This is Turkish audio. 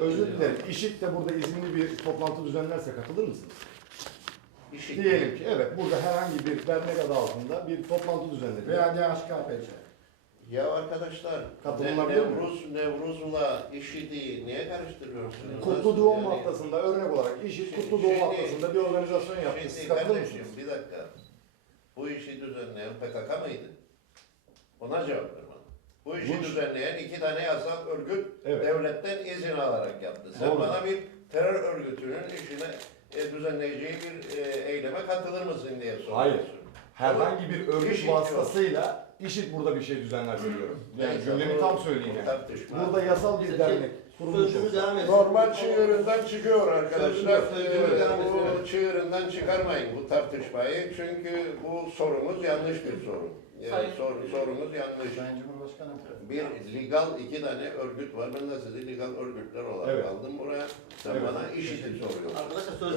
Özür dilerim. İşit de burada izinli bir toplantı düzenlerse katılır mısınız? İşit. Diyelim ki evet burada herhangi bir dernek adı altında bir toplantı düzenledik. Veya DHKPC. Ya arkadaşlar, Katılınabilir mi? Nevruz, Nevruz'la işidi niye karıştırıyorsunuz? Kutlu Doğum yani? Haftası'nda örnek olarak İşit Şimdi- Kutlu Doğum şimdi- Haftası'nda bir organizasyon yaptı. Siz katılır mısınız? bir dakika. Bu işi düzenleyen PKK mıydı? Ona cevap ver. Bu işi Bu- düzenleyen iki tane yasal örgüt Evet. devletten izin alarak yaptı. Sen Doğru. bana bir terör örgütünün işine e, düzenleyeceği bir e, eyleme katılır mısın diye soruyorsun. Hayır. Herhangi bir örgüt vasıtasıyla İşit burada bir şey düzenler diyorum. Yani Neyse, cümlemi tam söyleyeyim yani. Burada yasal bir Peki, dernek kurulmuş Sözümü olsa. devam etsin. Normal çığırından çıkıyor arkadaşlar. Sözümü- sözümü Ee, devam bu çığırından çıkarmayın bu tartışmayı. Çünkü bu sorumuz yanlış bir sorun. Yani Sayın- sor- sorumuz yanlış. Sayın Cumhurbaşkanım. Bir legal iki tane örgüt var. Ben de sizi legal örgütler olarak Evet. aldım buraya. Sen Evet. bana iş için soruyorsun. Arkadaşlar söz